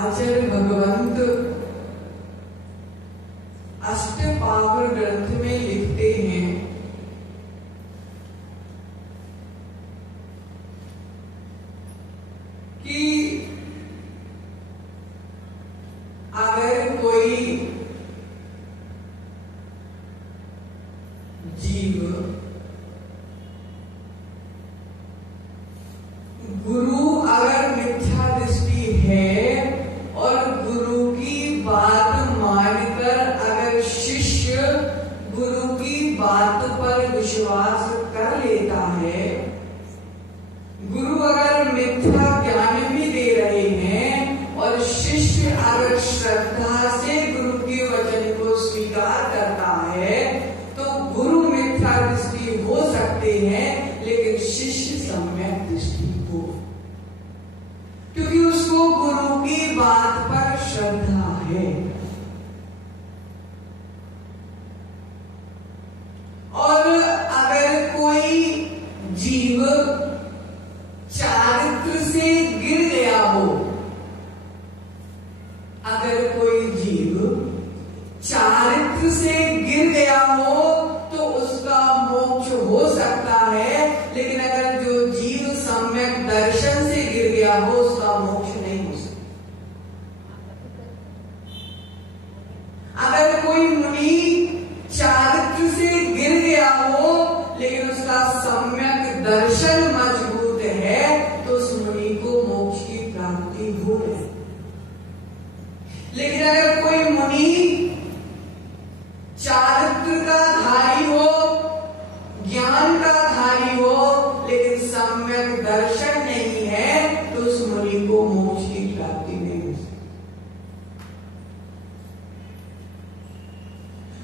आचार्य भगवंत अष्टपावर ग्रंथ में लिखते हैं कि अगर कोई जीव गुरु अगर मिथ्या दृष्टि है और गुरु की बात मानकर अगर शिष्य गुरु अगर कोई जीव चारित्र से गिर गया हो तो उसका मोक्ष हो सकता है, लेकिन अगर जो जीव सम्यक दर्शन से गिर गया हो उसका मोक्ष नहीं हो सकता। अगर कोई मुनि चारित्र से गिर गया हो लेकिन उसका सम्यक दर्शन मजबूत है तो उस मुनि को मोक्ष की प्राप्ति हो गई। लेकिन अगर कोई मुनि चारित्र का धारी हो, ज्ञान का धारी हो, लेकिन सम्यक दर्शन नहीं है तो उस मुनि को मोक्ष की प्राप्ति नहीं हो सकती।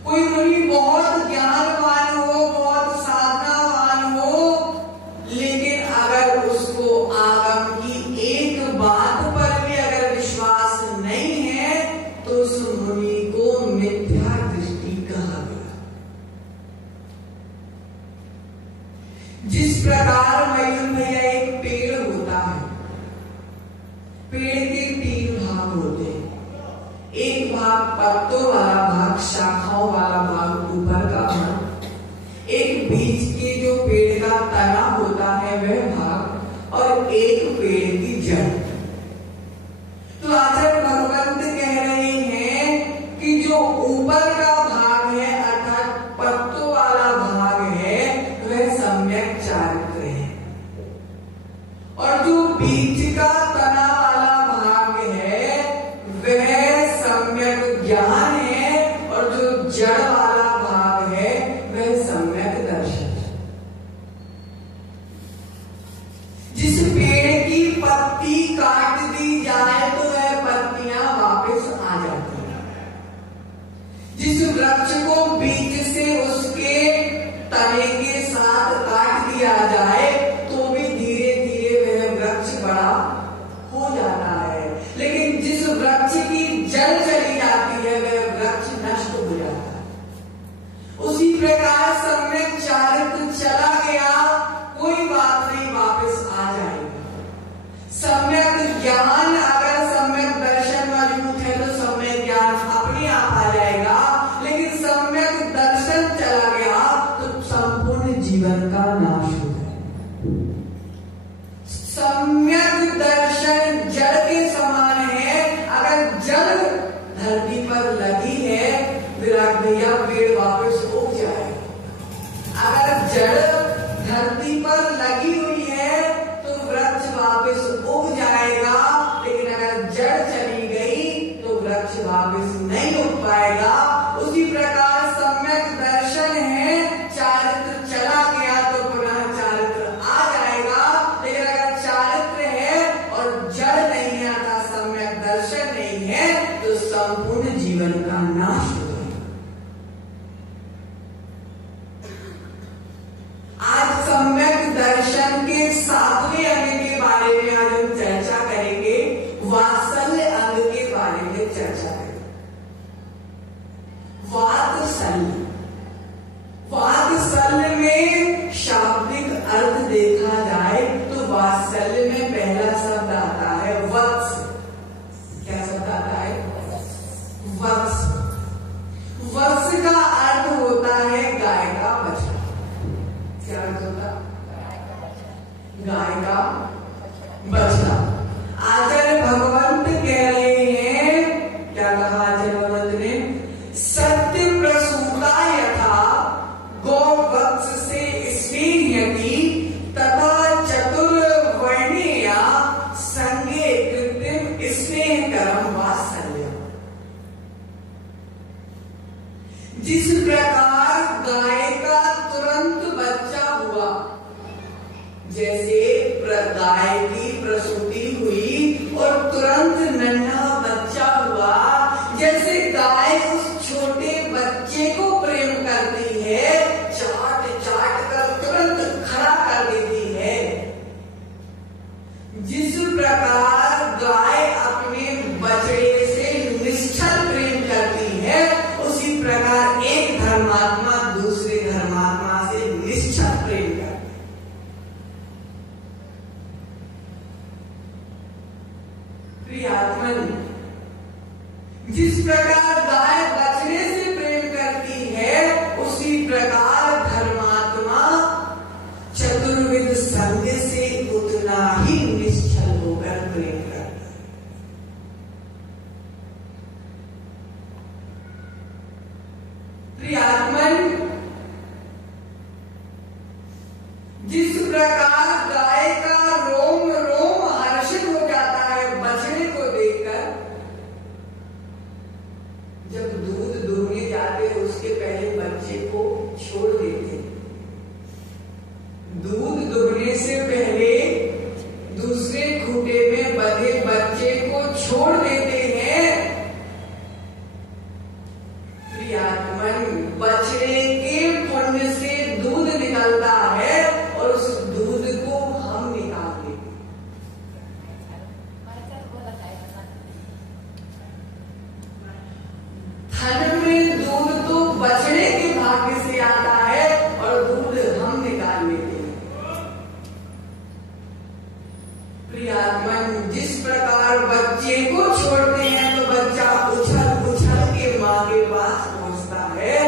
कोई मुनि बहुत ज्ञानवान हो, बहुत साधनावान हो, लेकिन अगर उसको आगम की एक बात पर भी अगर विश्वास नहीं है तो उस मुनि को मिथ्या दृष्टि कहा गया। जिस प्रकार मयूर भैया एक पेड़ होता है, पेड़ के 3 भाग होते हैं। एक भाग पत्तों वाला भाग, शाखाओं वाला भाग, ऊपर का भाग, एक बीच के जो पेड़ का तना होता है वह भाग, और एक पेड़ की जड़। तो आचार्य भगवंत कह रहे हैं कि जो ऊपर का भाग है अर्थात पत्तों वाला भाग है वह सम्यक चारित्र है, और जो बीच का तना वाला भाग है वह सम्यक ज्ञान है, और जो जड़ वाला भाग है वह सम्यक दर्शन है। जिस पेड़ की पत्ती काट दी जाए तो वह पत्तियां वापस आ जाती हैं। जिस वृक्ष को बीज से उसके तने के साथ काट दिया जाए तो भी धीरे धीरे वह वृक्ष बड़ा हो जाता है, लेकिन जिस वृक्ष की जड़ चली जाती है वह वृक्ष नष्ट हो जाता है। उसी प्रकार सम्यक चारित्र चला गया, कोई बात नहीं, वापस आ जाएगा। सम्यक ज्ञान, अगर सम्यक दर्शन मजबूत है तो सम्यक ज्ञान अपने आप आ जाएगा, लेकिन सम्यक दर्शन चला गया तो संपूर्ण जीवन का नाश हो जाएगा। सम्यक दर्शन जड़ के समान है। अगर जड़ धरती पर लगी है विराट भैया, पेड़ वापस उग जाएगा। अगर जड़ धरती पर लगी हुई है तो वृक्ष वापस उग जाएगा, लेकिन अगर जड़ चली गई तो वृक्ष वापस नहीं उग पाएगा। उसी प्रकार सम्यक दर्शन है, चारित्र चला गया तो पुनः चारित्र आ जाएगा, लेकिन अगर चारित्र है और जड़ नहीं है अर्थात सम्यक दर्शन नहीं है तो संपूर्ण जीवन का नाश हो जाएगा। आज सम्यक दर्शन के 7वें अंग के बारे में आज हम चर्चा करेंगे, वात्सल्य अंग के बारे में चर्चा करेंगे। वात्सल्य, वात्सल्य में शाब्दिक अर्थ देखा जाए तो वात्सल्य में पहला शब्द आता है वत्स। क्या शब्द आता है? वत्स। वत्स का अर्थ होता है गाय का बछड़ा। क्या अर्थ होता? गाय का बछड़ा। आचार्य भगवंत कह रहे हैं, क्या कहा आचार्य भगवंत ने? सत्य प्रसूता यथा गौ वत्स से स्नेह्यति तथा चतुर्वर्णेया संगे कृत्रिम स्नेह करम वात्सल्य। जिस प्रकार गाय का तुरंत बच्चा हुआ, जैसे गाय की प्रसूति हुई और तुरंत नन्हा बच्चा हुआ, जैसे गाय उस छोटे बच्चे को प्रेम करती है, चाट चाट कर तुरंत खड़ा कर देती है, जिस प्रकार गाय अपने बछड़े से निश्चल प्रेम करती है, उसी प्रकार एक धर्मात्मा दूसरे जिस प्रकार गाय बछड़े से प्रेम करती है, उसी प्रकार धर्मात्मा चतुर्विध संग से उतना ही निश्चल होकर प्रेम करता है। प्रियात्मन, जिस प्रकार गाय का रोम रोम हर्षित हो जाता है बछड़े को देखकर, जब दूध दूहने जाते हैं उसके पहले बच्चे को छोड़ देते हैं। दूध दूहने से पहले दूसरे खूंटे में बंधे बच्चे को छोड़ देते हैं। प्रियात्मन, बछड़े के पुण्य से दूध निकलता है और उस दूध को हम निकाल देते। थन में दूध तो बछड़े के भाग्य से आता है और दूध हम निकाल लेते हैं। प्रियात्मन, जिस प्रकार बच्चे को छोड़ते हैं तो बच्चा उछल उछल के मां के पास पहुंचता है,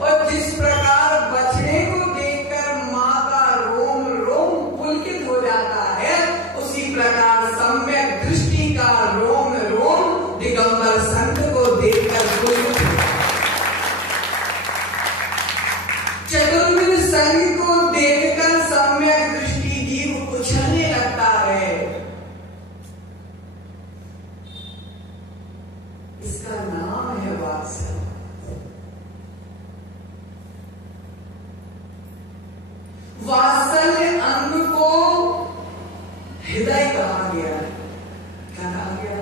और जिस प्रकार बछड़े को देखकर मां का रोम रोम पुलकित हो जाता है, उसी प्रकार सम्यक दृष्टि का रोम रोम दिगंबर संत को देखकर पुलकित होता है। चतुर्विध संग को देखकर सम्यक दृष्टि जीव उछलने लगता है। इसका नाम है वात्सल्य। वात्सल्य अंग को हृदय कहा गया है। क्या कहा गया?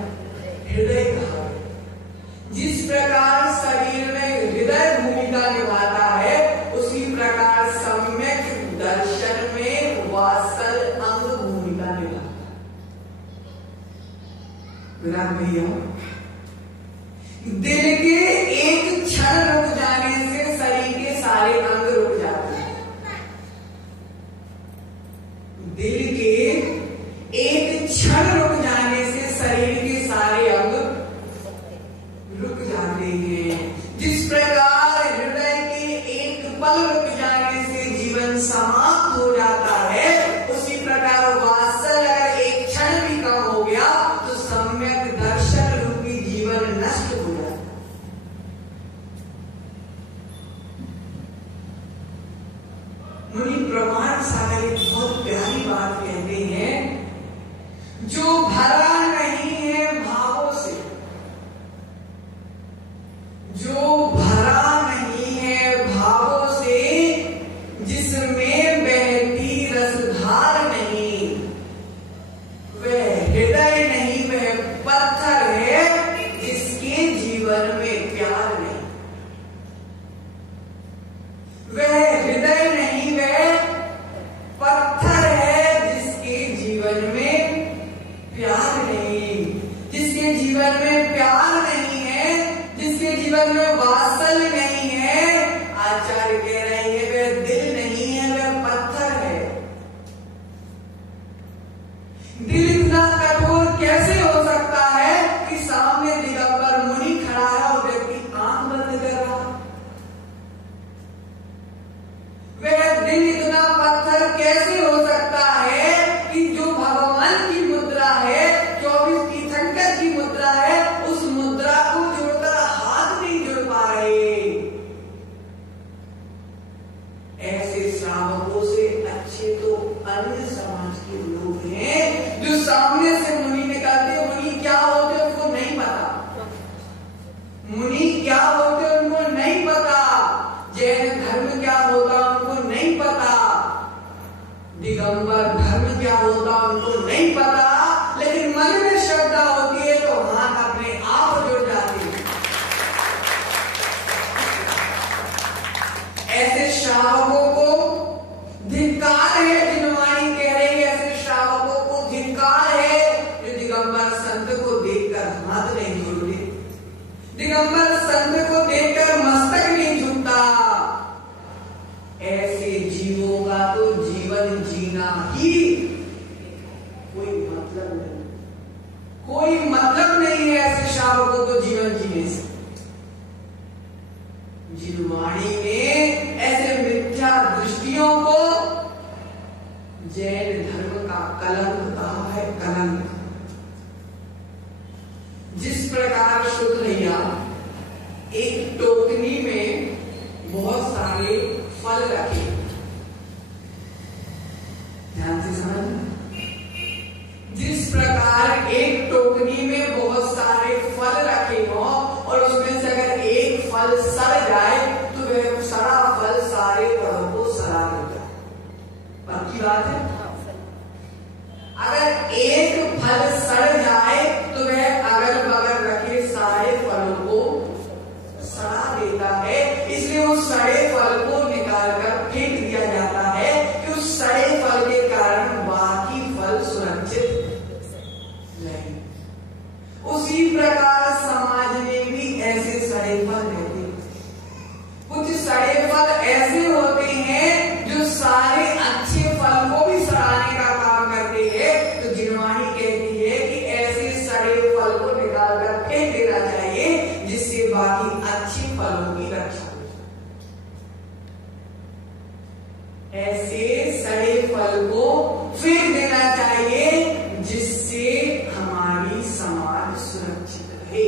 हृदय कहा गया। जिस प्रकार शरीर में हृदय भूमिका निभाता है, उसी प्रकार सम्यक दर्शन में वात्सल्य अंग भूमिका निभाता है। भैया, दिल के एक क्षण रुक जाने से शरीर के सारे अंग रुक जाते हैं। दिल के एक क्षण रुक जाने से शरीर के सारे अंग रुक जाते हैं। जिस प्रकार हृदय के एक पल रुक जाने से जीवन समाप्त हो जाता है, उसी प्रकार वात्सल्य अगर एक क्षण भी कम हो गया तो सम्यक दर्शन रूपी जीवन नष्ट हो जाता है। मुनि प्रमाण सागर एक बहुत प्यारी बात कहते हैं, जो भरा नहीं है भावों से, जो भरा नहीं है भावों से, जिसमें बहती रसधार नहीं, वह हृदय नहीं, वह पत्थर है जिसके जीवन में प्यार नहीं। वह हृदय नहीं, वह पत्थर है जिसके जीवन में प्यार नहीं। जिसके जीवन में प्यार नहीं है, जिसके जीवन में वात्सल्य नहीं है, आचार्य कह रहे हैं वह दिल नहीं है, वह पत्थर है। दिल इतना कठोर कैसे हो सकता है कि सामने दिगंबर मुनि खड़ा है और व्यक्ति आंख बंद कर रहा है? वह दिल इतना पत्थर कैसे हो सकता है कि जो भगवान की मुद्रा है, 24 तीर्थंकर की मुद्रा है, उस मुद्रा को जोड़कर हाथ नहीं जुड़ पा रहे। ऐसे श्रावकों से अच्छे तो अन्य समाज के लोग हैं जो सामने से मुनि निकलते, मुनि क्या होते उनको नहीं पता, मुनि क्या होते उनको नहीं पता, जैन धर्म क्या होता उनको नहीं पता, दिगंबर धर्म क्या होता उनको नहीं पता, लेकिन मन में श्रद्धा होती है तो हाथ अपने आप जुड़ जाते हैं। ऐसे श्रावकों को धिक्कार है, जिनवाणी कह रही है, ऐसे श्रावकों को धिक्कार है जो दिगंबर संत को देखकर हाथ नहीं जोड़ते, दिगंबर संत को देखकर मस्तक नहीं झुकता। ऐसे जीवों का तो जीवन जीना ही कोई मतलब नहीं, कोई मतलब नहीं है ऐसे श्रावकों को जीवन जीने जिस प्रकार शुद्ध भैया एक टोकनी में बहुत सारे फल रखे, ध्यान से समझना, जिस प्रकार एक टोकनी में बहुत सारे फल रखे हो और उसमें से अगर एक फल सड़ जाए तो वह सड़ा फल सारे फलों को सड़ा देता है। पक्की बात है। अगर एक फल सड़ जाए तो वह अगल बगल रखे सारे फलों को सड़ा देता है। इसलिए उस सड़े फल को निकालकर फेंक दिया जाता है कि उस सड़े फल के कारण बाकी फल सुरक्षित नहीं। उसी प्रकार समाज में भी ऐसे सड़े फल रहते हैं। कुछ सड़े फल ऐसे होते हैं जो सारे अच्छे फल को भी सड़ाने का काम करते हैं। तो जिनवाणी कहती है कि ऐसे सड़े फल को निकालकर फेंक देना चाहिए जिससे बाकी अच्छे फलों की रक्षा हो जाए। ऐसे सड़े फल को फेंक देना चाहिए जिससे हमारी समाज सुरक्षित रहे,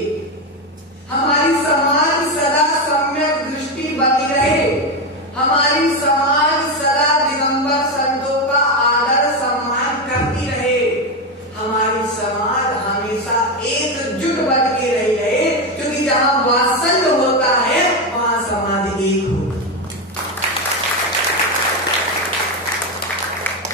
हमारी समाज सदा सम्यक दृष्टि बनी रहे, हमारी समाज सदा दिगंबर संतों का आदर सम्मान करती रहे, हमारी समाज हमेशा एकजुट बन के रही रहे। क्योंकि जहां वात्सल्य होता है वहां समाज एक होता है।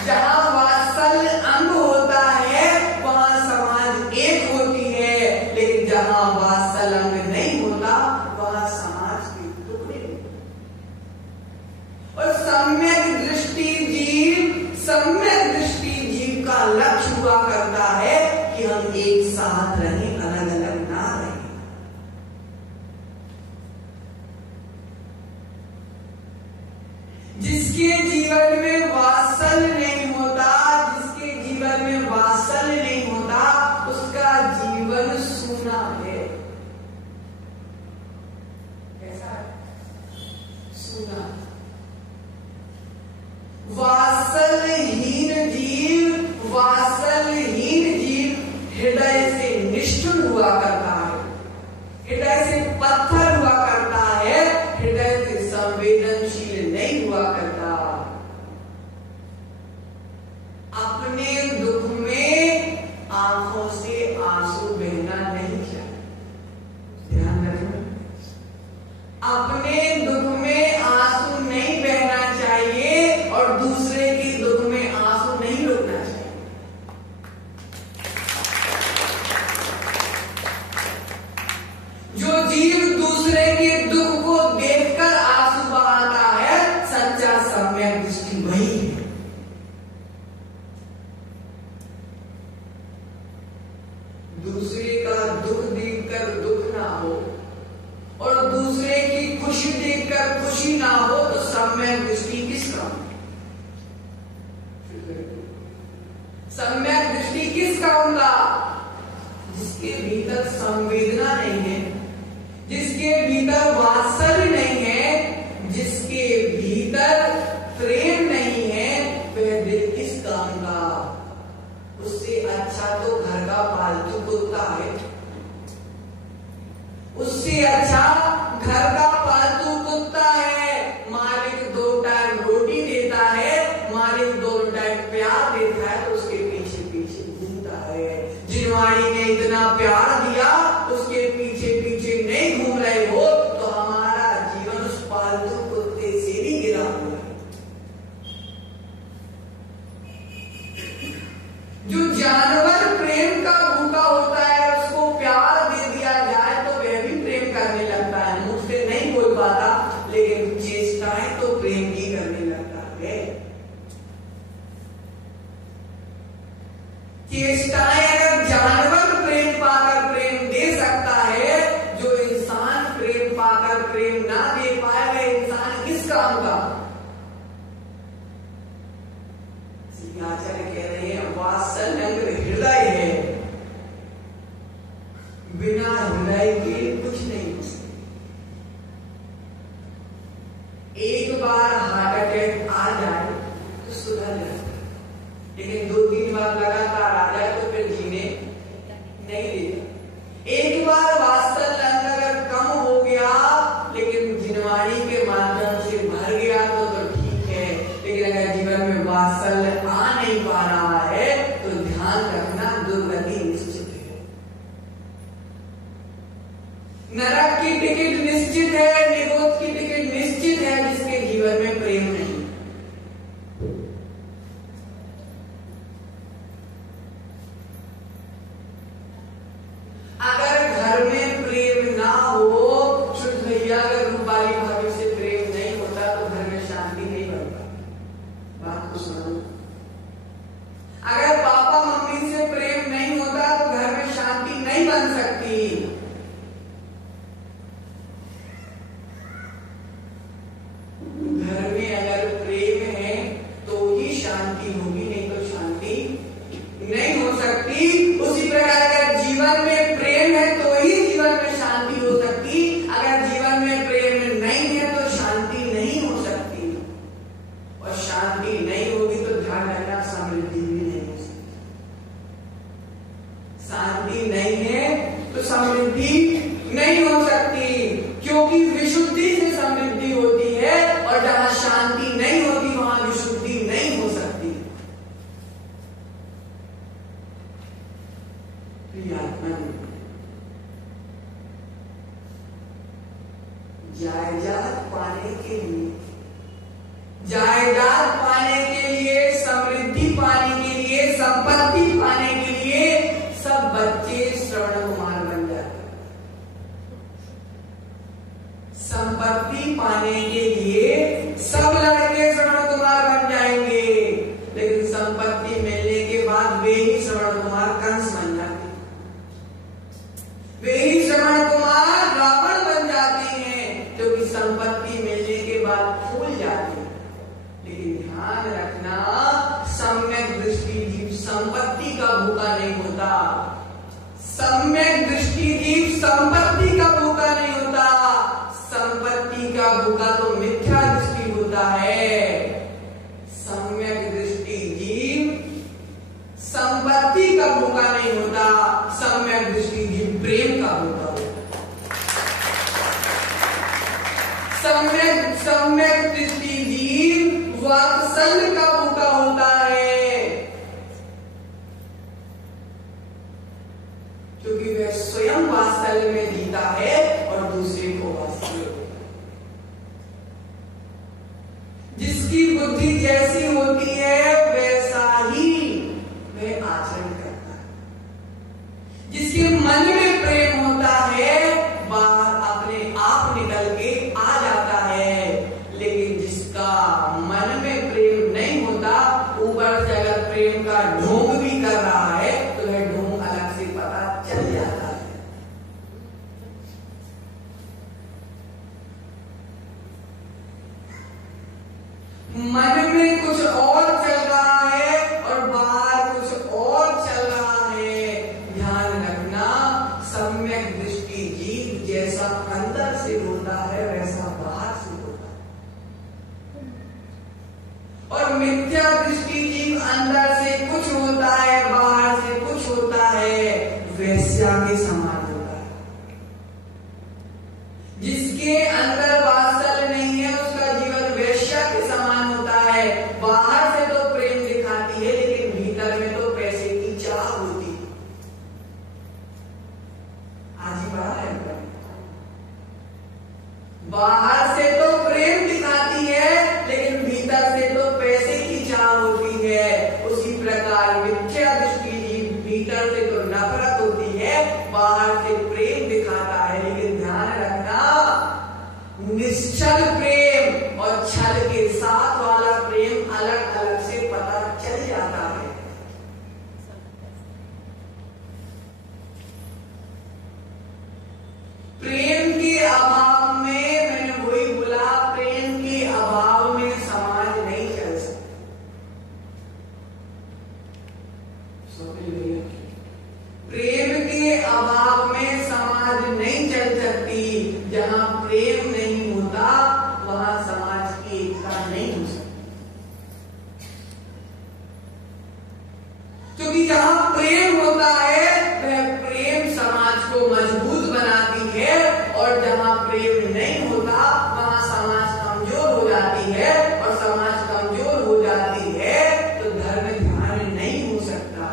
जहां वात्सल्य अंग होता है वहां समाज एक होती है, लेकिन जहां वात्सल्य अंग नहीं होता वहां समाज के टुकड़े होते। और सम्यक दृष्टि जीव का लक्ष्य हुआ करता है कि हम एक साथ रहें, अलग अलग ना रहें। जिसके जीवन में वात्सल्य नहीं होता, जिसके जीवन में वात्सल्य नहीं होता, उसका जीवन सूना है। कैसा है? सूना। वात्सल्यहीन जीव हृदय से निष्ठुर हुआ करता है, हृदय से पत्थर हुआ करता है, हृदय से संवेदनशील नहीं हुआ करता। अपने दुख में आंखों से आंसू बहना नहीं चाहिए, ध्यान रखना। अपने दुख में आंसू नहीं बहना चाहिए और दूसरे के दुख में आंसू नहीं रुकना चाहिए। जो जीव दूसरे के दुख को देखकर आंसू बहाता है, सच्चा सम्यक दृष्टि वही है। दूसरे का दुख देखकर दुख ना हो और दूसरे की खुशी देखकर खुशी ना हो तो सम्यक दृष्टि किस काम? सम्यक दृष्टि किस काम का? जिसके भीतर संवेदना नहीं है, जिसके भीतर वात्सल्य नहीं है, जिसके भीतर प्रेम नहीं है, वह दिल किस काम का? उससे अच्छा तो घर का पालतू कुत्ता है, उससे अच्छा घर का पालतू कुत्ता है। मालिक 2 टाइम रोटी देता है, मालिक 2 टाइम प्यार देता है, तो उसके पीछे पीछे घूमता है। जिनवाणी ने इतना प्यार दिया, उसके पीछे पीछे नहीं घूम रहे हो तो हमारा जीवन उस पालतू कुत्ते से भी गिरा हुआ है। जो जानवर प्रेम का भूखा होता है, उसको प्यार दे दिया जाए तो वह भी प्रेम करने लगता है। मुझ से नहीं बोल पाता लेकिन चेष्टाएं तो प्रेम की करने लगता है। चेष्टाएं अगर जानवर प्रेम पाकर प्रेम दे सकता है, जो इंसान प्रेम पाकर प्रेम ना दे पाए वह इंसान किस काम का? आचार्य कह रहे हैं वात्सल्य हृदय है, बिना हृदय के कुछ नहीं हो सकता। एक बार हार्ट अटैक आ जाए तो सुधर जाए, लेकिन 2-3 बार लगातार आ जाए तो फिर जीने नहीं देता। एक नरक की टिकट निश्चित है, निरोध की टिकट निश्चित है जिसके जीवन में प्रेम नहीं। अगर घर में प्रेम ना हो, शुद्ध भैया, अगर रूपाली भाभी से प्रेम नहीं होता तो घर में शांति नहीं बनता। बात को सुनो। अगर पापा मम्मी से प्रेम नहीं होता तो घर में शांति नहीं बन सकती। घर में अगर प्रेम है तो ही शांति होगी, नहीं तो शांति नहीं हो सकती। उसी प्रकार अगर जीवन में प्रेम है तो ही जीवन में शांति हो सकती। अगर जीवन में प्रेम नहीं है तो शांति नहीं हो सकती, और शांति नहीं होगी तो ध्यान रखना समृद्धि भी नहीं हो सकती। शांति नहीं है तो समृद्धि नहीं हो सकती, क्योंकि विशुद्धि से समृद्धि होती है, और जहां शांति नहीं होती वहां विशुद्धि नहीं हो सकती। जायदाद पाने के लिए, जायदाद पाने के लिए, समृद्धि पाने के लिए, संपत्ति पाने के लिए सब बच्चे श्रवण कुमार बन जाते। संपत्ति पाने के लिए सब लड़के श्रवण कुमार बन जाएंगे, लेकिन संपत्ति मिलने के बाद वे ही श्रवण कुमार कंस बन जाते, वे ही श्रवण कुमार रावण बन जाते हैं, क्योंकि संपत्ति मिलने के बाद फूल जाती है। लेकिन ध्यान रखना, सम्यक दृष्टि जीव संपत्ति का भूखा नहीं होता। सम्यक दृष्टि जीव संपत्ति का भूखा नहीं होता। संपत्ति का भूखा तो मिथ्या दृष्टि होता है। सम्यक दृष्टि जीव संपत्ति का भूखा नहीं होता। सम्यक दृष्टि जीव प्रेम का भूखा होता है। सम्यक दृष्टि जीव वात्सल्य का भूखा होता है, क्योंकि वह स्वयं वात्सल्य में जीता है और दूसरे को वात्सल्य देता है। जिसकी बुद्धि जैसी होती है वैसा ही वह आचरण करता है। जिसके मन में प्रेम होता है बाहर अपने आप निकल के आ जाता है, लेकिन जिसका मन में प्रेम नहीं होता, ऊपर से अगर प्रेम का ढोंग भी कर रहा है तो वह ढोंग अलग से पता चल जाता है। मन में कुछ और चल रहा है और बाहर कुछ और चल रहा है। ध्यान रखना, सम्यक दृष्टि जीव जैसा अंदर से होता है वैसा बाहर से होता है, और मिथ्या दृष्टि जीव अंदर से कुछ होता है बाहर से कुछ होता है, वैश्या के समान होता है। जिसके अंदर वात्सल्य नहीं है उसका जीवन वैश्या के समान होता है। बाहर से तो प्रेम दिखाती है, लेकिन भीतर में तो पैसे की चाह होती है। आज ही पढ़ा है, बाहर से तो प्रेम दिखाती है लेकिन भीतर से तो पैसे की चाह होती है। उसी प्रकार मिथ्या दृष्टि जीव भीतर से तो नफरत होती है, बाहर से प्रेम दिखाता है। लेकिन ध्यान रखना, निश्चल प्रेम और छल के साथ वाला प्रेम अलग अलग से पता चल जाता है। प्रेम के अभाव में, मैंने वही बोला, प्रेम के अभाव में समाज नहीं चल सकता। प्रेम के अभाव में समाज नहीं चल सकती। जहां प्रेम नहीं होता वहां समाज की एकता नहीं हो सकती, क्योंकि जहां प्रेम होता है वह प्रेम समाज को मजबूत बनाती है, और जहां प्रेम नहीं होता वहां समाज कमजोर हो जाती है, और समाज कमजोर हो जाती है तो धर्म ध्यान नहीं हो सकता।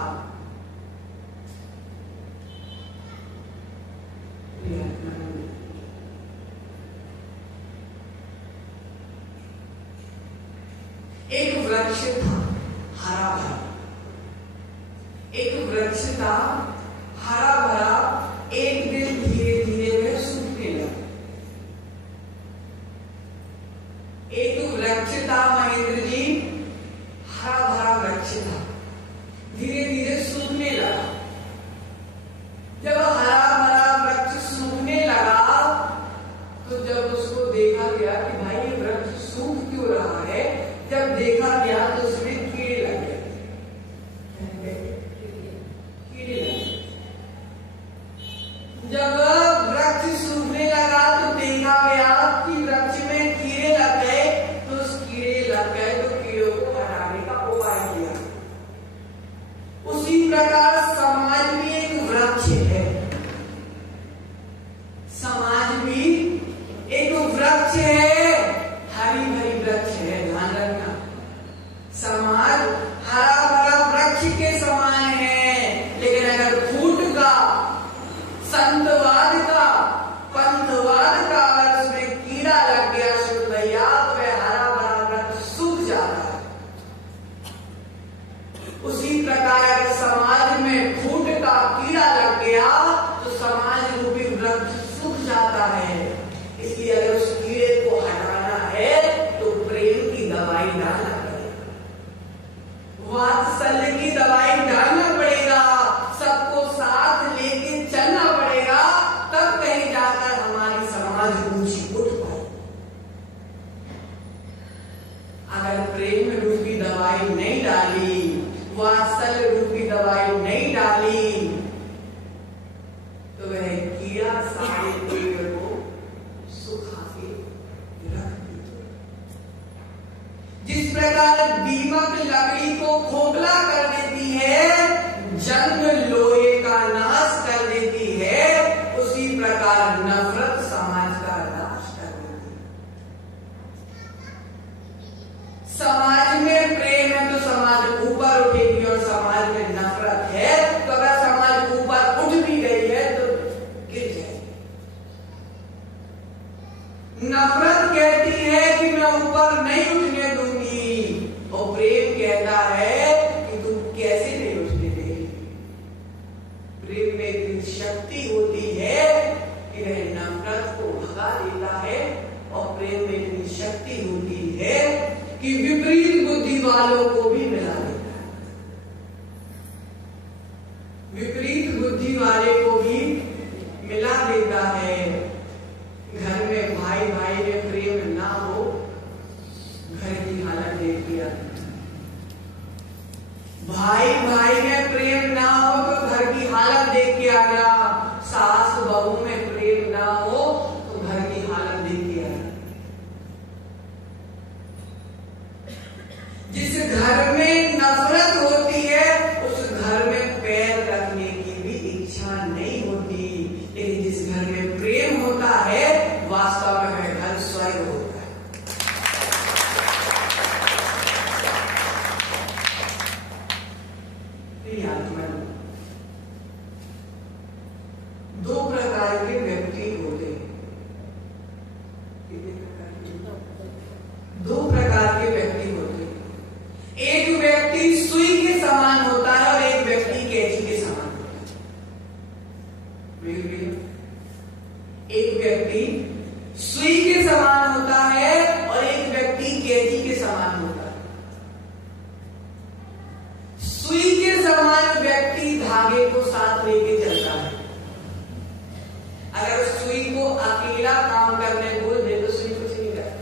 एक वृक्ष था हरा भरा, एक वृक्ष था हरा भरा, एक दिन धीरे धीरे वह सूखने लगा। एक वृक्ष था महेंद्र जी, हरा भरा वृक्ष था, धीरे धीरे सूखने लगा। जब हरा भरा वृक्ष सूखने लगा तो जब उसको देखा गया कि भाई ये वृक्ष सूख क्यों रहा है, जब देखा गया तो उसमें कीड़े लग गए। कीड़े लगे। जब वृक्ष सूखने लगा तो देखा गया कि वृक्ष में कीड़े लग गए, तो उस कीड़े लग गए तो कीड़ों को हटाने का उपाय किया। उसी प्रकार समाज भी एक वृक्ष है, समाज भी एक वृक्ष है, हरी भरी वृक्ष है। ध्यान रखना, समाज हरा भरा वृक्ष के समान है, लेकिन अगर फूट का, संतवाद का, पंथवाद का अगर उसमें कीड़ा लग गया भैया, तो वह हरा भरा वृक्ष सूख जाता है। उसी प्रकार अगर समाज में फूट का कीड़ा लग गया तो समाज रूपी वृक्ष सूख जाता है। इसलिए अगर उस कीड़े को हटाना है तो प्रेम की दवाई डालना पड़ेगा, वात्सल्य की दवाई डालना पड़ेगा, सबको साथ लेके चलना पड़ेगा, तब कहीं जाकर हमारी समाज ऊंची उठ पाए। अगर प्रेम रूपी दवाई नहीं डाली, वात्सल्य रूपी दवाई नहीं डाली, तो वह कीड़ा सारे पेड़ को सुखा के रख देता। जिस प्रकार दीमक लकड़ी को खोखला कर देती है, जंग लोहे का नाश कर देती है, उसी प्रकार नफरत समाज का नाश कर देती है। समाज में प्रेम है तो समाज ऊपर उठेगी, और समाज में नफरत है तो अगर समाज ऊपर उठ भी गई है तो गिर जाएगी। नफरत कहती है कि मैं ऊपर नहीं उठने दूंगी, और प्रेम कहता है कि तू कैसे नहीं उठने देगी। प्रेम में इतनी शक्ति होती है कि वह नफरत को भगा देता है, और प्रेम में इतनी शक्ति होती है कि विपरीत बुद्धि वालों को भी मिला देता है। विपरीत बुद्धि वाले को भी मिला देता है। घर में भाई भाई में प्रेम ना हो, घर की हालत देख लिया। भाई भाई में प्रेम ना हो तो घर की हालत देख के आना। सास बहू में प्रेम ना हो तो घर की हालत देख के आना। जिस घर में नफरत होती है उस घर में पैर रखने की भी इच्छा नहीं होती, लेकिन जिस घर में प्रेम होता है वास्तव में वह घर स्वर्ग होता है। दो प्रकार के व्यक्ति होते हैं। दो प्रकार के व्यक्ति होते हैं। एक व्यक्ति सुई के समान होता है और एक व्यक्ति कैंची के समान होता है। एक व्यक्ति सुई के समान होता है और एक व्यक्ति कैंची के समान होता है। सुई के समान व्यक्ति धागे को साथ लेके चलता है। अगर सुई को अकेला काम करने बोल दे तो सुई कुछ नहीं करता।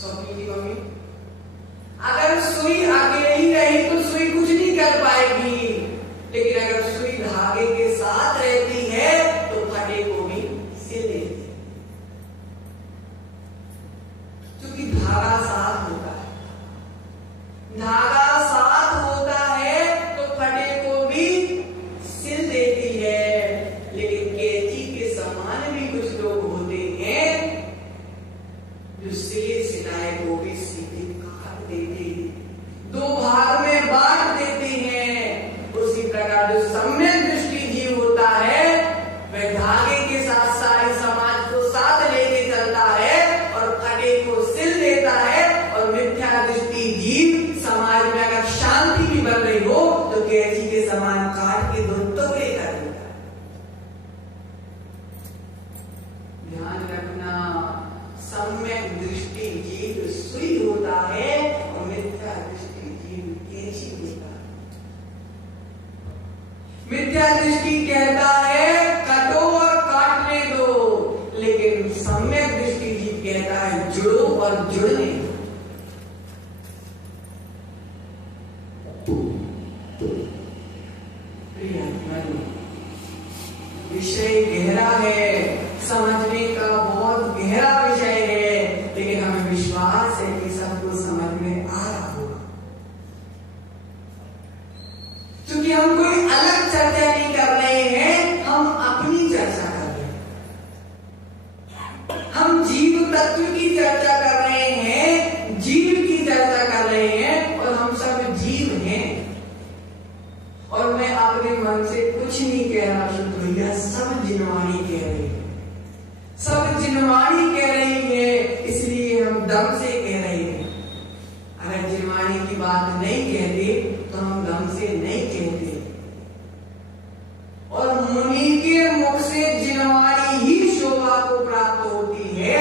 सोनी की मम्मी, अगर सुई अकेली रही तो सुई कुछ नहीं कर पाएगी, लेकिन अगर सुई धागे के साथ रहती है तो फटे को भी सिल देती है, क्योंकि धागा साथ होता है। धागा साथ होता है तो फटे को भी सिल देती है, लेकिन कैंची के समान विषय गहरा है, समझने का बहुत गहरा विषय है, लेकिन हमें विश्वास है कि सबको समझ में आ रहा होगा। क्योंकि हम कोई अलग चर्चा नहीं कर रहे हैं, हम अपनी चर्चा कर रहे हैं। हम जीव तत्व की चर्चा कर रहे हैं, जीव की चर्चा कर रहे हैं, और हम सब जीव हैं। और मैं अपने मन से कुछ नहीं कह रहा शुद्ध भैया, सब जिनवाणी कह रही है, सब जिनवाणी कह रही है, इसलिए हम दम से कह रहे हैं। अगर जिनवाणी की बात नहीं कहते तो हम दम से नहीं कहते। और मुनि के मुख से जिनवाणी ही शोभा को प्राप्त होती है,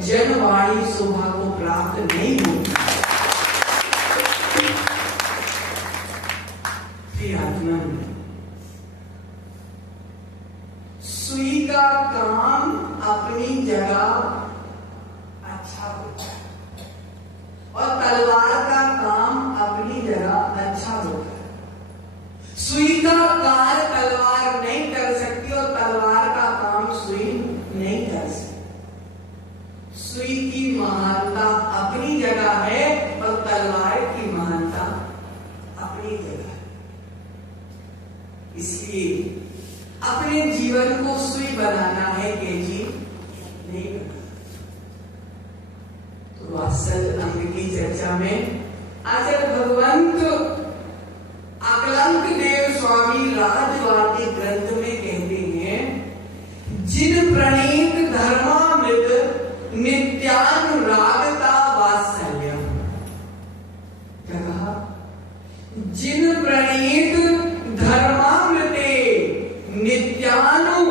जनवाणी शोभा को प्राप्त नहीं होती। सुई का काम अपनी जगह अच्छा होता है और तलवार का काम अपनी जगह अच्छा होता है। सुई का कार्य तलवार नहीं कर सकती और तलवार का काम सुई नहीं कर सकती। सुई की महानता अपनी जगह है और तलवार की महानता अपनी जगह है। इसलिए अपने जीवन को सुई बनाना है कि जी नहीं बनाना। तो वात्सल अंग की चर्चा में आचार्य भगवंत अकलंक देव स्वामी राजवाटी ग्रंथ में कहते हैं, जिन प्रणीत धर्मामृत नित्यानुरागता वात्सल्यम। क्या कहा? जिन प्रणीत धर्मामृते नित्यानु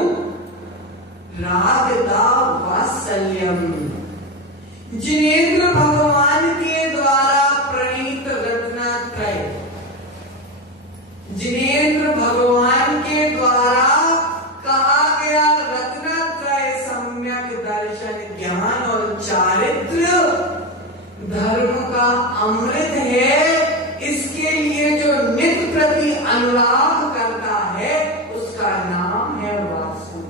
रागता वात्सल्यम। जिनेन्द्र भगवान के द्वारा प्रणीत रत्नात्रय, जिनेन्द्र भगवान के द्वारा कहा गया रत्नात्रय सम्यक दर्शन, ज्ञान और चारित्र धर्म का अमृत है। इसके लिए जो नित्य प्रति अनुराग करता है उसका नाम है वात्सल।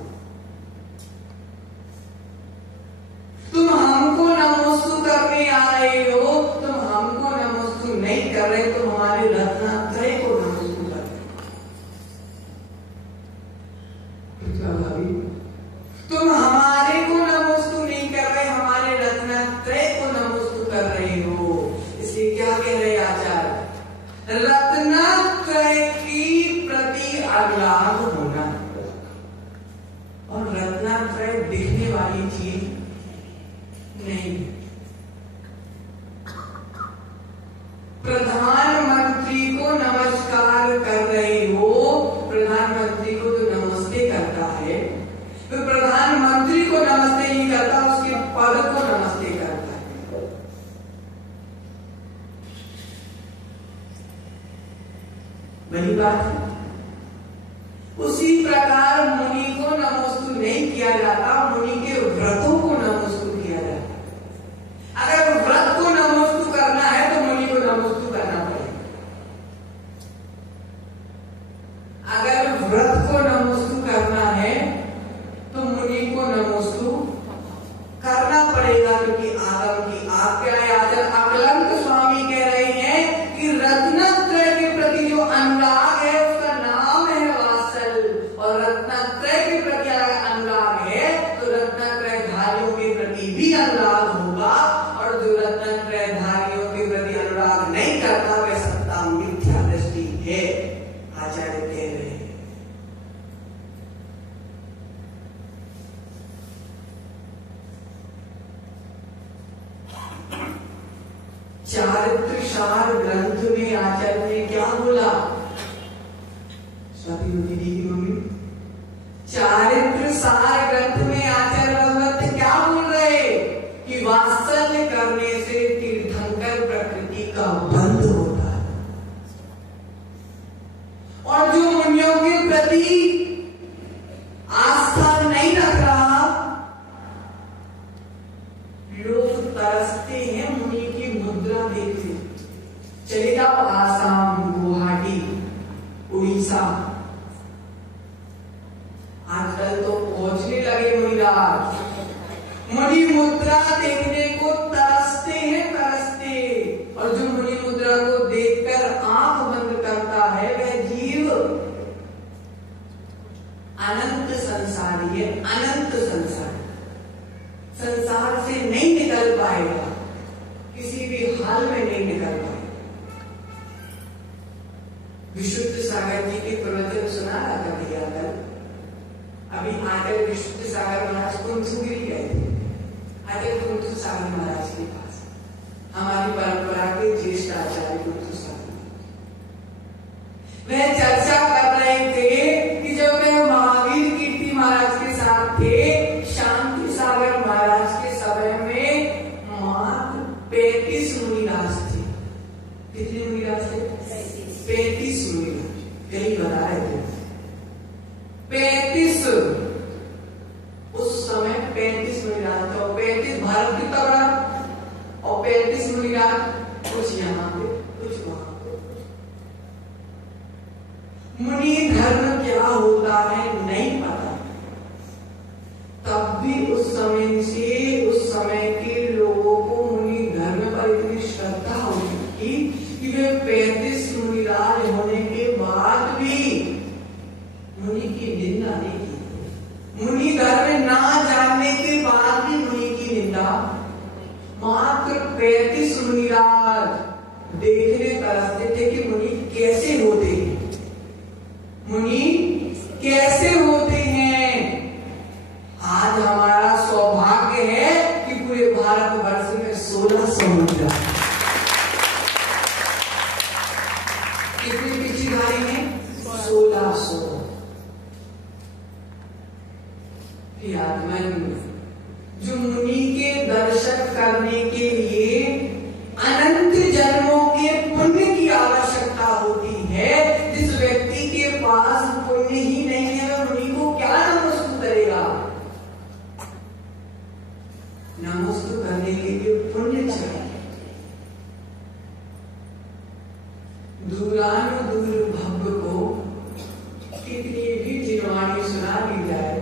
तुम हमको नमोस्तु करने आ रहे हो, तुम हमको नमोस्तु नहीं कर रहे, तुम हमारे रत्नात्रय को नमोस्तु कर रहे। तुम हमारे को नमोस्तु नहीं कर रहे, हमारे रत्नात्रय को नमोस्तु कर रहे हो। इसलिए क्या कह रहे आचार्य? रत्नात्रय की प्रति अनुराग होना। और रत्नात्रय दिखने वाली चीज नहीं। प्रधानमंत्री को नमस्कार कर रहे हो, प्रधानमंत्री को जो नमस्ते करता है, तो प्रधानमंत्री को नमस्ते नहीं करता, उसके पद को नमस्ते करता है। वही बात है। उसी प्रकार मुनि को नमोस्तु नहीं किया जाता, मुनि के व्रतों को नमोस्तु किया जाता है। अगर व्रत को नमोस्तु करना है तो मुनि को नमोस्तु करना पड़ेगा। अगर व्रत को नमोस्तु करना है तो मुनि को नमोस्तु करना पड़ेगा, क्योंकि आगम की आज्ञा है। आचार्य अकलंक स्वामी कह रहे हैं कि रत्नात्रय के प्रति जो अनुराग है उसका नाम है वात्सल। और रत्नात्रय के प्रति अगर अनुराग है तो रत्नात्रय धारियों के प्रति भी अनुराग होगा, और जो रत्नात्रय धारियों के प्रति अनुराग नहीं करता वह सत्ता मिथ्या दृष्टि है, आचार्य कह रहे हैं। चारित्र सार ग्रंथ में आचार्य ने क्या बोला? स्वाति दीदी की मम्मी, चारित्र सार ग्रंथ में आचार्य भगवत क्या बोल रहे कि वात्सल्य करने से तीर्थंकर प्रकृति का बंध होता है। और जो मुनियों के प्रति आस्था नहीं रख रहा, लोग तरसते हैं मुनि की मुद्रा देखते। चले जाओ आसाम, गुवाहाटी, उड़ीसा, आजकल तो पहुंचने लगे मुनिराज, मुनि मुद्रा देखने को तरसते हैं, तरसते। और जो मुनि मुद्रा को देखकर आंख बंद करता है वह जीव अनंत संसारी है, अनंत संसार, संसार से नहीं निकल पाएगा, किसी भी हाल में नहीं निकल पाएगा। विशुद्ध सागर जी के प्रवचन सुना रहा था भैया कल, अभी आकर विशुद्ध सागर महाराज कुंथुगिरी गए थे, आकर कुंथु सागर महाराज के पास, हमारी परंपरा के ज्येष्ठ आचार्य कुंथु सागर, वह चर्चा कर रहे थे कि जब वह महावीर कीर्ति महाराज के साथ थे, शांति सागर महाराज के समय में मात्र 35 मुनिराज थे। कितने मुनिराज थे? 35 मुनिराज, कहीं बता रहे थे 35, उस समय 35 मुनिराज थे। और 35 भारत कितना बड़ा, और 35 मुनिराज, कुछ यहाँ पे कुछ वहां पे। मुनि धर्म क्या होता है नहीं पता, तब भी उस समय से उस समय के लोगों को मुनि धर्म पर इतनी श्रद्धा होती थी कि वे 35 मुनिराज होने के बाद भी मुनि की निंदा नहीं की। मुनि धर्म ना जानने के बाद भी मुनि की निंदा, मात्र 35 मुनिराज देखने तरसते थे कि मुनि कैसे होते हैं, मुनि कैसे होते हैं। आज हमारा सौभाग्य है कि पूरे भारतवर्ष में 1600 मुद्रा, कितनी पिछड़ी है? 1600। जो मुनि के दर्शन करने के लिए अनंत जन्मों के पुण्य की आवश्यकता होती है, जिस व्यक्ति के पास पुण्य ही नहीं है वह मुनि को क्या नमस्कार करेगा? नमस्कार करने के लिए पुण्य चाहिए। दूरानुदूर भव्य को कितनी भी जिनवाणी सुना दी जाए,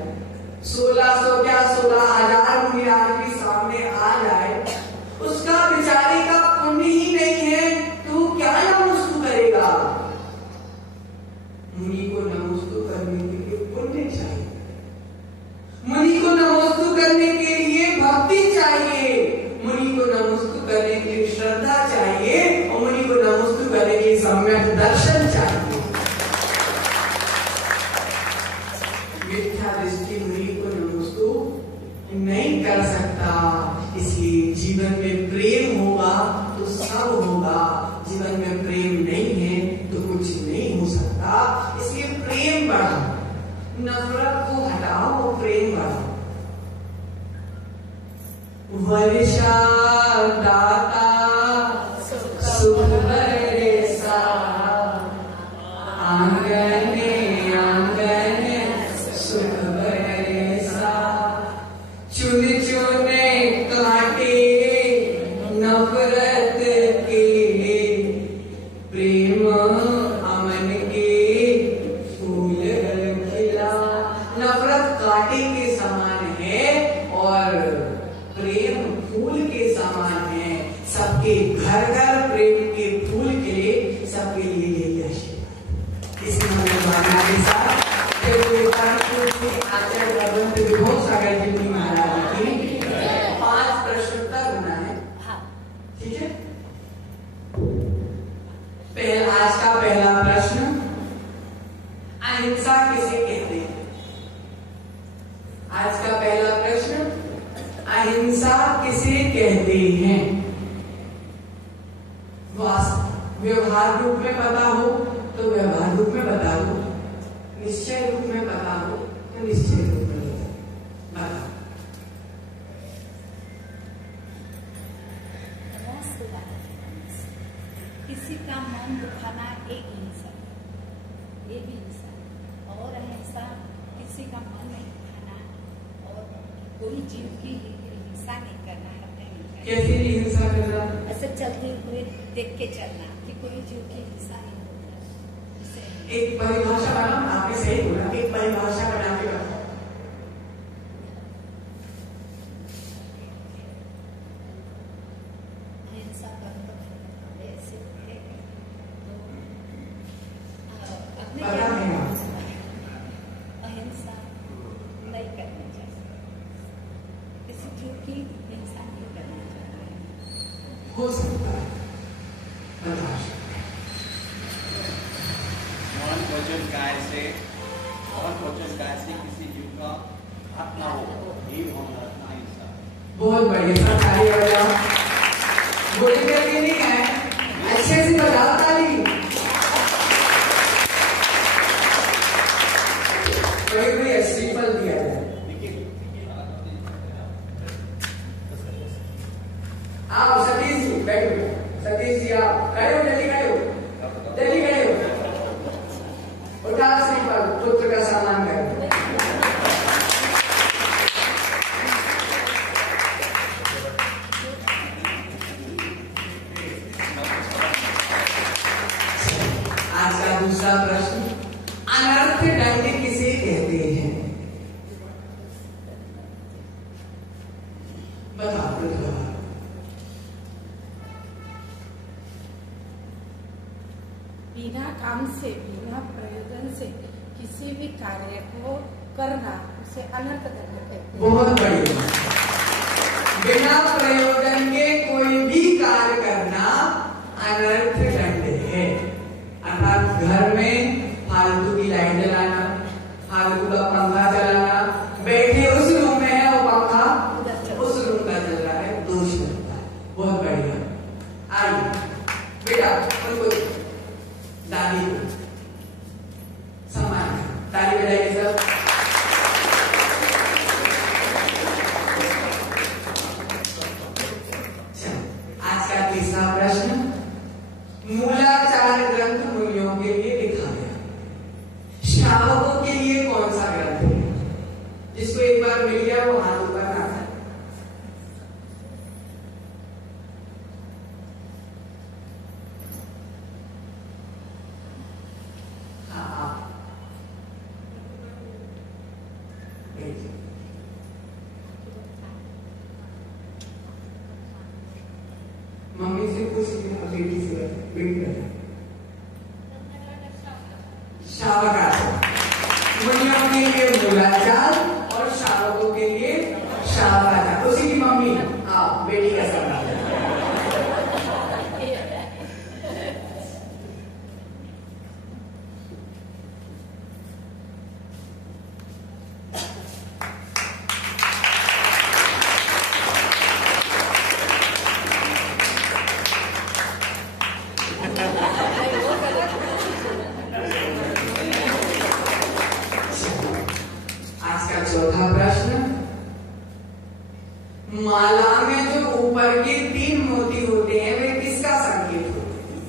1600 क्या 16,000 मुनिराज भी सामने आ जाए, उसका बेचारे का पुण्य ही नहीं है, तो क्या नमस्कार करेगा? मुनि को नमस्कार करने के लिए पुण्य चाहिए, मुनि को नमस्कार करने के लिए भक्ति चाहिए, मुनि को नमस्कार करने के लिए श्रद्धा चाहिए, और मुनि को नमस्कार करने के लिए सम्यक दर्शन चाहिए। मिथ्या दृष्टि मुनि को नमस्कार नहीं कर सकता, इसलिए जीवन में प्रेम होगा तो सब होगा, जीवन में प्रेम नहीं है तो कुछ नहीं हो सकता। इसलिए प्रेम बढ़ाओ, नफरत को हटाओ और प्रेम बढ़ाओ। वर्षा दाता सुख बरसा, आंगने आंगने सुख बरसा, चुन चुने काटे नफरत के, प्रेम अमन के फूल खिला। नफरत काटे के समान है और प्रेम फूल के समान है। सबके घर घर प्रेम के फूल खिले, सबके लिए यही आशीर्वाद। इस भावना के साथ आचार्य विभो सागर जी महाराज की 5 प्रश्नोत्तर होना है, ठीक है। आज का पहला प्रश्न, अहिंसा किसे कहते हैं? आज का पहला प्रश्न, अहिंसा किसे कहते हैं? व्यवहार रूप में पता हो तो व्यवहार रूप में बता दो, निश्चय रूप में पता हो तो निश्चय रूप में बता। किसी का मन दुखाना एक हिंसा, ये भी हिंसा, और अहिंसा किसी का मन नहीं दुखाना और कोई जीव की हिंसा नहीं करना है। कैसे हिंसा करना? ऐसे चलते हुए देख के चलना कि कोई जीव की हिंसा नहीं होती। एक परिभाषा बना, आपने सही बोला, एक परिभाषा बना के रखो। कि इंसान ये करना चाहता है। हो सकता है, बता मौन भोजन काय से किसी जीव का घात ना हो, जीव होना ना इंसान। बहुत बढ़िया, सब ताली बजाओ। गोली करके नहीं है, अच्छे से बजाओ ताली। कोई श्रीफल दिया जाए। आओ सतीश जी, बैठो। सतीश जी आप खड़े हो, जल्दी खड़े हो, जल्दी खड़े हो। उठा श्रीफल, पुत्र का सम्मान करो। आज का दूसरा प्रश्न, अनर्थ दंड किसे कहते हैं? बताओ। बिना काम से, बिना प्रयोजन से किसी भी कार्य को करना उसे अनर्थ दंड कहते हैं। बहुत बढ़िया। बिना प्रयोजन के कोई भी कार्य करना अनर्थ दंड है। अर्थात घर में फालतू की लाइट जलाना, फालतू का पंखा चलाना, बैठे उस रूम में है वो पंखा उस रूम का चल रहा है, दोष लगता है। बहुत बढ़िया। आइए बेटा, उनको दादी को सम्मान, ताली बजाइए सब। आज का तीसरा प्रश्न, मूलाचार ग्रंथ मुनियों के लिए लिखा गया, श्रावकों के लिए कौन सा ग्रंथ है? जिसको एक बार मिल गया वो हाथ ऊपर ना करे। हाँ, मम्मी से पूछ लिया, बेटी से बेटी शावकाचार। मुनियों के लिए मूलाचार और शावकों के लिए शावकाचार। उसी की मम्मी, हाँ, बेटी का सवाल। चौथा प्रश्न, माला में जो ऊपर के 3 मोती होते हैं वे किसका संकेत होते हैं?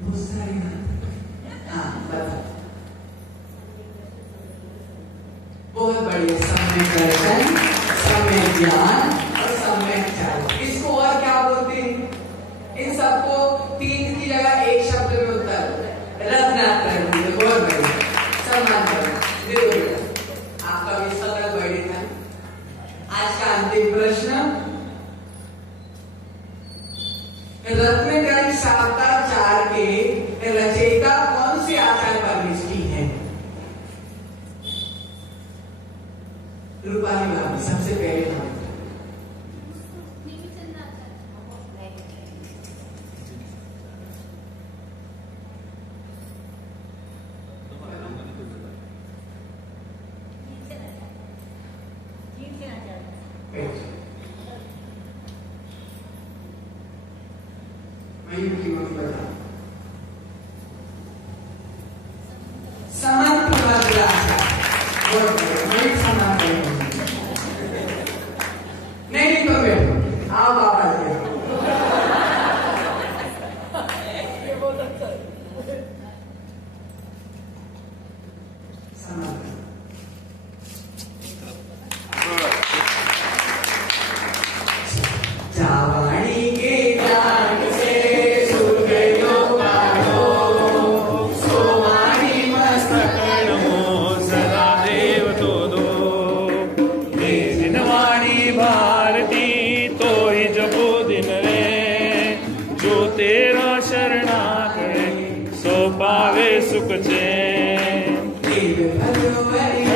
बहुत सारे। हाँ, बताओ। बहुत बढ़िया। सम्यक दर्शन, सम्यक ज्ञान और सम्यक चाल। इसको और क्या बोलते हैं? इन सबको 3 की जगह एक शब्द में उत्तर रत्नाकर। बहुत बढ़िया, सम्मान करो। आपका भी सतत बर्थडे था। आज का अंतिम प्रश्न, रत्नग्रंथ शास्त्राचार के रचयिता कौन से आचार्य परमेष्ठी हैं? रूपाली भाभी सबसे पहले नाम। समर्थ भद्राचार्य। नहीं तो बैठो, आओ बाबा जी। जावाणी के ज्ञान से सुख लो पालो, सोमानी मस्तक नमो सदा देव तो दो। दिनवाणी भारती तो ही जपो दिन रे, जो तेरा शरणा है सो पावे सुख चैन। देव भजो हरि